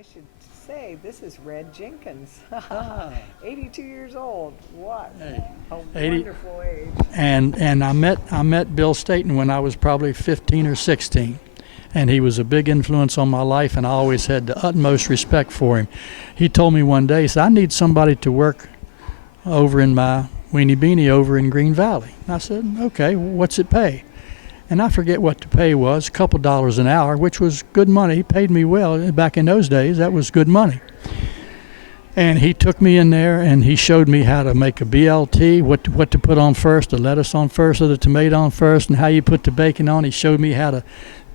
I should say, this is Red Jenkins. Ah. 82 years old. What Hey, a 80 wonderful age. And I met Bill Staton when I was probably 15 or 16, and he was a big influence on my life, and I always had the utmost respect for him. He told me one day, he said, I need somebody to work over in my Weenie Beenie over in Green Valley. And I said, okay, what's it pay? And I forget what the pay was, a couple dollars an hour, which was good money. He paid me well. Back in those days, that was good money. And he took me in there and he showed me how to make a BLT, what to put on first, the lettuce on first or the tomato on first, and how you put the bacon on. He showed me how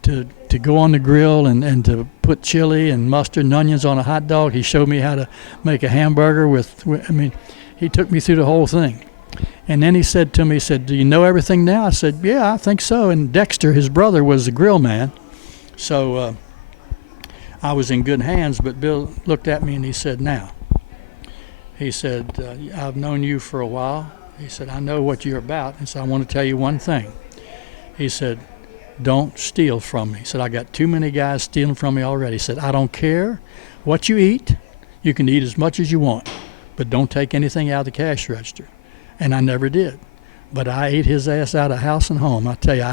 to go on the grill and to put chili and mustard and onions on a hot dog. He showed me how to make a hamburger he took me through the whole thing. And then he said to me, do you know everything now? I said, yeah, I think so. And Dexter, his brother, was the grill man. So I was in good hands, but Bill looked at me and he said, now, he said, I've known you for a while. He said, I know what you're about. And so I want to tell you one thing. He said, don't steal from me. He said, I got too many guys stealing from me already. He said, I don't care what you eat. You can eat as much as you want, but don't take anything out of the cash register. And I never did. But I ate his ass out of house and home. I tell you,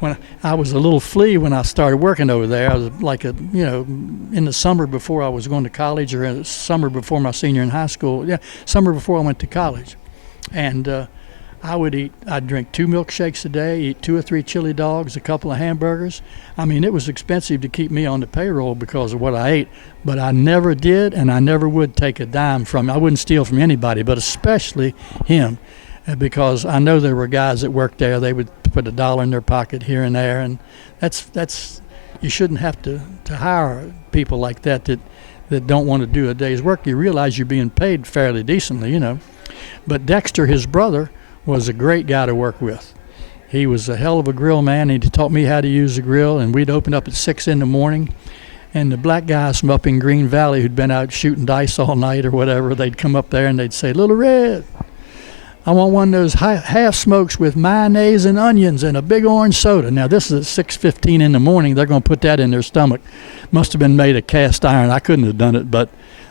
when I was a little flea when I started working over there. I was like in the summer before I was going to college, or in the summer before my senior in high school. Yeah, summer before I went to college. And I'd drink 2 milkshakes a day, eat 2 or 3 chili dogs, a couple of hamburgers. I mean, it was expensive to keep me on the payroll because of what I ate, but I never did, and I never would take a dime from him. I wouldn't steal from anybody, but especially him, because I know there were guys that worked there. They would put a dollar in their pocket here and there, and that's you shouldn't have to hire people like that don't want to do a day's work. You realize you're being paid fairly decently, But Dexter, his brother, was a great guy to work with. He was a hell of a grill man. He taught me how to use the grill, and we'd open up at 6 in the morning, and the black guys from up in Green Valley who'd been out shooting dice all night or whatever, they'd come up there and they'd say, Little Red, I want one of those half smokes with mayonnaise and onions and a big orange soda. Now, this is at 6:15 in the morning. They're going to put that in their stomach. Must have been made of cast iron. I couldn't have done it, but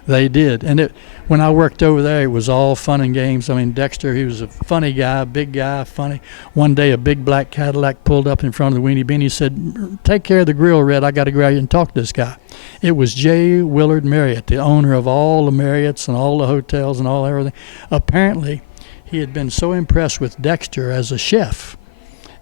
they did. And when I worked over there, it was all fun and games. I mean, Dexter, he was a funny guy, big guy, funny. One day, a big black Cadillac pulled up in front of the Weenie Beenie. He said, take care of the grill, Red. I got to go out here and talk to this guy. It was J. Willard Marriott, the owner of all the Marriotts and all the hotels and all everything. Apparently, he had been so impressed with Dexter as a chef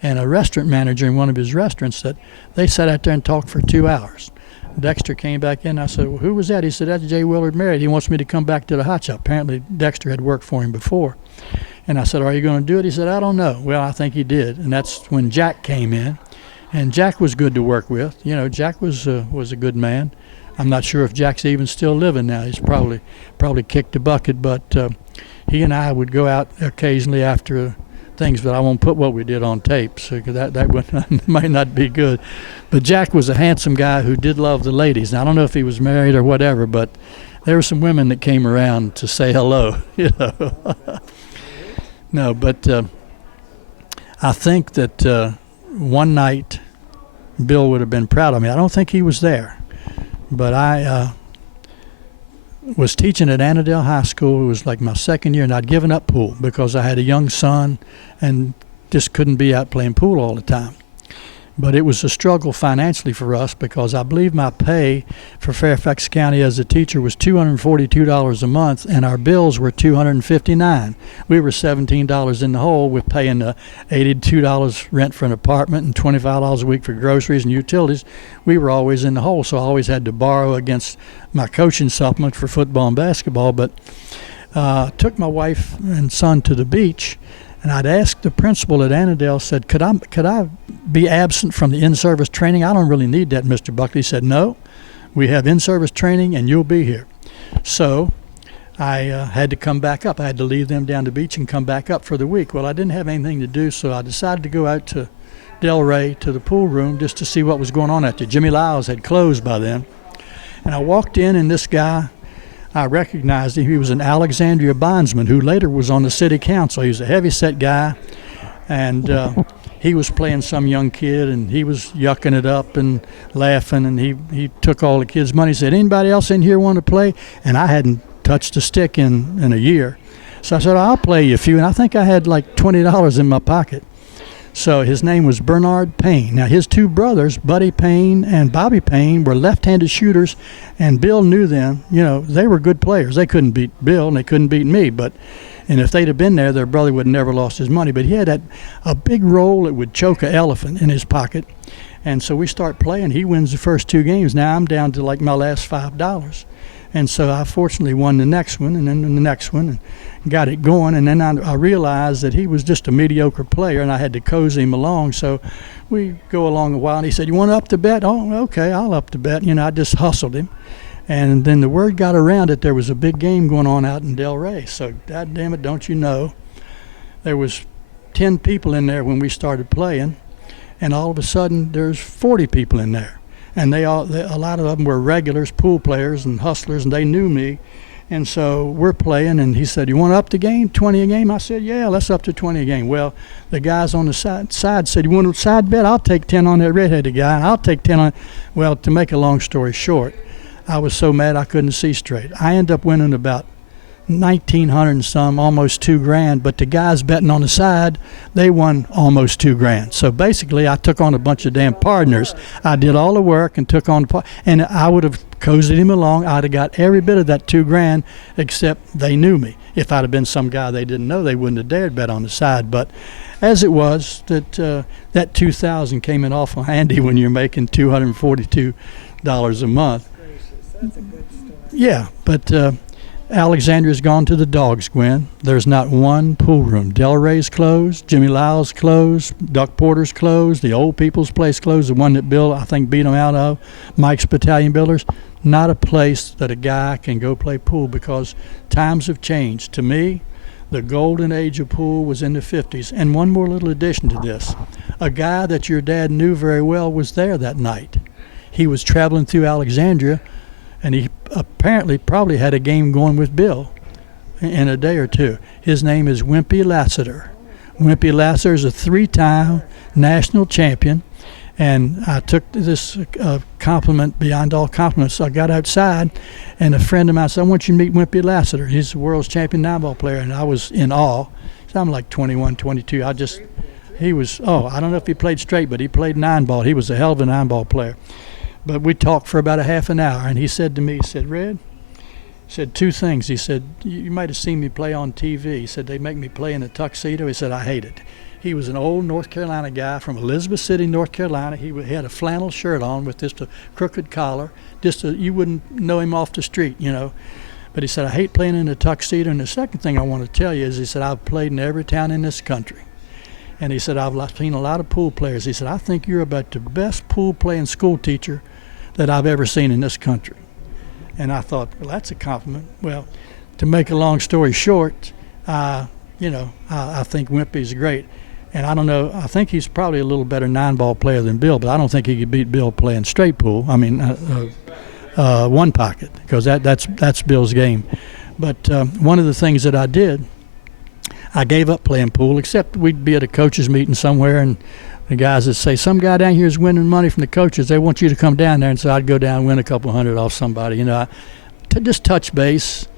and a restaurant manager in one of his restaurants that they sat out there and talked for 2 hours. Dexter came back in. I said, well, who was that? He said, that's J. Willard Marriott. He wants me to come back to the hot shop. Apparently, Dexter had worked for him before. And I said, are you going to do it? He said, I don't know. Well, I think he did. And that's when Jack came in. And Jack was good to work with. Jack was a good man. I'm not sure if Jack's even still living now. He's probably kicked the bucket. But he and I would go out occasionally after things, but I won't put what we did on tape, so that might not be good. But Jack was a handsome guy who did love the ladies. Now, I don't know if he was married or whatever, but there were some women that came around to say hello, No, but I think that one night Bill would have been proud of me. I don't think he was there, but I was teaching at Annandale High School. It was like my second year, and I'd given up pool because I had a young son and just couldn't be out playing pool all the time. But it was a struggle financially for us because I believe my pay for Fairfax County as a teacher was $242 a month, and our bills were $259. We were $17 in the hole with paying $82 rent for an apartment and $25 a week for groceries and utilities. We were always in the hole, so I always had to borrow against my coaching supplement for football and basketball. But took my wife and son to the beach, and I'd asked the principal at Annandale, said, could I be absent from the in-service training? I don't really need that, Mr. Buckley. He said, no, we have in-service training and you'll be here. So I had to come back up. I had to leave them down the beach and come back up for the week. Well, I didn't have anything to do, so I decided to go out to Delray to the pool room just to see what was going on out there. Jimmy Lyles had closed by then. And I walked in, and this guy, I recognized him. He was an Alexandria bondsman who later was on the city council. He was a heavy-set guy, and he was playing some young kid, and he was yucking it up and laughing, and he took all the kids' money. He said, anybody else in here want to play? And I hadn't touched a stick in a year. So I said, I'll play you a few. And I think I had like $20 in my pocket. So his name was Bernard Payne. Now, his two brothers, Buddy Payne and Bobby Payne, were left-handed shooters, and Bill knew them. You know, they were good players. They couldn't beat Bill, and they couldn't beat me. And if they'd have been there, their brother would have never lost his money. But he had a big roll that would choke an elephant in his pocket. And so we start playing. He wins the first two games. Now I'm down to like my last $5. And so I fortunately won the next one, and then the next one, and got it going. And then I realized that he was just a mediocre player, and I had to cozy him along. So we go along a while, and he said, you want to up the bet? Oh, okay, I'll up the bet. You know, I just hustled him. And then the word got around that there was a big game going on out in Del Rey. So, God damn it, don't you know, there was 10 people in there when we started playing, and all of a sudden there's 40 people in there. And a lot of them were regulars, pool players and hustlers, and they knew me. And so we're playing, and he said, you want to up the game, 20 a game? I said, yeah, let's up to 20 a game. Well, the guys on the side said, you want a side bet? I'll take 10 on that redheaded guy, and I'll take 10 on. Well, to make a long story short, I was so mad I couldn't see straight. I ended up winning about 1,900 and some, almost $2,000. But the guys betting on the side, they won almost $2,000. So basically, I took on a bunch of damn partners. I did all the work and took on and I would have cozied him along. I'd have got every bit of that $2,000, except they knew me. If I'd have been some guy they didn't know, they wouldn't have dared bet on the side. But as it was, that $2,000 came in awful handy when you're making $242 a month. That's a good story. Yeah, but Alexandria's gone to the dogs, Gwen. There's not one pool room. Del Rey's closed, Jimmy Lyle's closed, Duck Porter's closed, the Old People's Place closed, the one that Bill, I think, beat them out of, Mike's Battalion Builders. Not a place that a guy can go play pool because times have changed. To me, the golden age of pool was in the 50s. And one more little addition to this. A guy that your dad knew very well was there that night. He was traveling through Alexandria, and he probably had a game going with Bill in a day or two. His name is Wimpy Lassiter. Wimpy Lassiter is a 3-time national champion, and I took this compliment beyond all compliments. So I got outside, and a friend of mine said, I want you to meet Wimpy Lassiter. He's the world's champion 9-ball player, and I was in awe. So I'm like 21, 22. I don't know if he played straight, but he played 9-ball. He was a hell of a 9-ball player. But we talked for about a half an hour, and he said to me, he said, Red, he said two things. He said, you might have seen me play on TV. He said, they make me play in a tuxedo. He said, I hate it. He was an old North Carolina guy from Elizabeth City, North Carolina. He had a flannel shirt on with just a crooked collar. You wouldn't know him off the street, you know. But he said, I hate playing in a tuxedo. And the second thing I want to tell you is, he said, I've played in every town in this country. And he said, I've seen a lot of pool players. He said, I think you're about the best pool playing school teacher that I've ever seen in this country. And I thought, well, that's a compliment. Well, to make a long story short, I think Wimpy's great. And I don't know, I think he's probably a little better 9-ball player than Bill, but I don't think he could beat Bill playing straight pool. I mean, one pocket, because that's Bill's game. But one of the things that I did, I gave up playing pool, except we'd be at a coaches meeting somewhere, and the guys that say, some guy down here is winning money from the coaches, they want you to come down there. And so I'd go down and win a couple hundred off somebody, you know. Just touch base.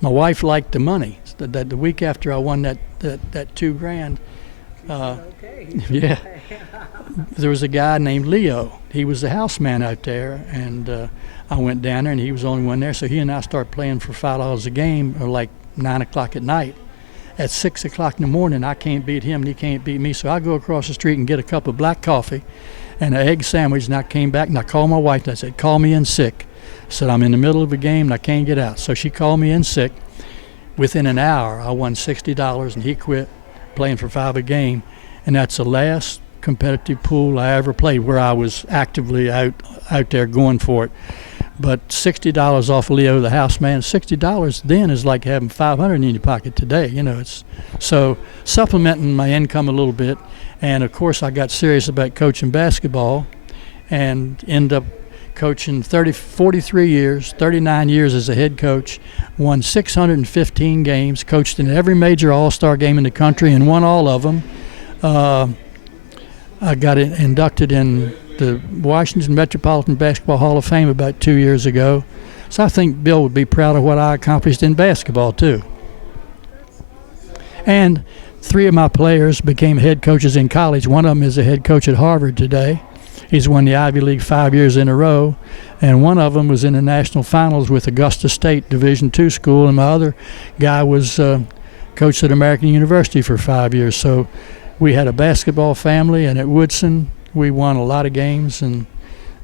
My wife liked the money. The week after I won that $2,000, Okay. yeah, there was a guy named Leo. He was the house man out there, and I went down there, and he was the only one there. So he and I started playing for $5 a game, or like 9 o'clock at night. At 6 o'clock in the morning, I can't beat him and he can't beat me. So I go across the street and get a cup of black coffee and an egg sandwich, and I came back and I called my wife and I said, call me in sick. I said, I'm in the middle of a game and I can't get out. So she called me in sick. Within an hour, I won $60 and he quit playing for $5 a game. And that's the last competitive pool I ever played where I was actively out there going for it. But $60 off of Leo, the house man, $60 then is like having $500 in your pocket today. You know, it's so supplementing my income a little bit. And of course, I got serious about coaching basketball, and ended up coaching 43 years, 39 years as a head coach, won 615 games, coached in every major all-star game in the country, and won all of them. I got inducted in the Washington Metropolitan Basketball Hall of Fame about 2 years ago. So I think Bill would be proud of what I accomplished in basketball too. And 3 of my players became head coaches in college. One of them is a head coach at Harvard today. He's won the Ivy League 5 years in a row. And one of them was in the national finals with Augusta State Division II school. And my other guy was coached at American University for 5 years. So we had a basketball family, and at Woodson we won a lot of games, and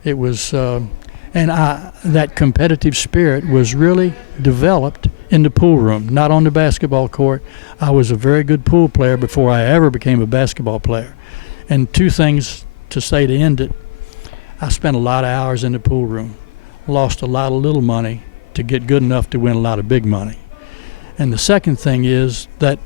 it was that competitive spirit was really developed in the pool room, not on the basketball court. I was a very good pool player before I ever became a basketball player. And 2 things to say to end it: I spent a lot of hours in the pool room, lost a lot of little money to get good enough to win a lot of big money. And the second thing is that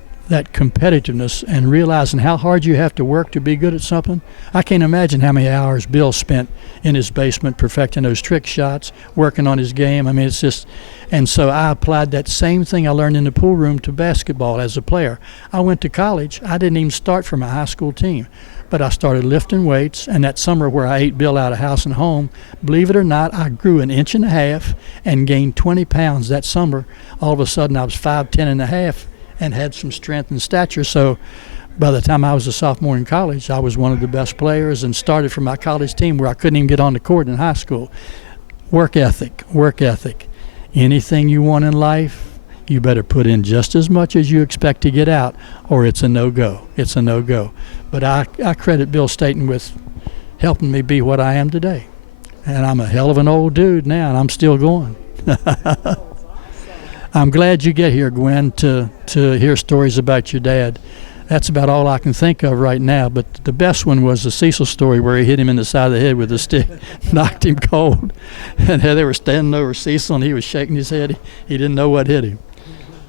competitiveness and realizing how hard you have to work to be good at something. I can't imagine how many hours Bill spent in his basement perfecting those trick shots, working on his game. I mean, it's just, and so I applied that same thing I learned in the pool room to basketball as a player. I went to college. I didn't even start for my high school team, but I started lifting weights, and that summer where I ate Bill out of house and home, believe it or not, I grew 1.5 inches and gained 20 pounds that summer. All of a sudden I was 5'10.5" and had some strength and stature. So by the time I was a sophomore in college, I was one of the best players and started for my college team where I couldn't even get on the court in high school. Work ethic. Anything you want in life, you better put in just as much as you expect to get out, or it's a no-go. But I credit Bill Staton with helping me be what I am today. And I'm a hell of an old dude now, and I'm still going. I'm glad you get here, Gwen, to hear stories about your dad. That's about all I can think of right now, but the best one was the Cecil story where he hit him in the side of the head with a stick, knocked him cold. And they were standing over Cecil, and he was shaking his head. He didn't know what hit him.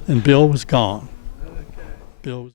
And Bill was gone. Bill was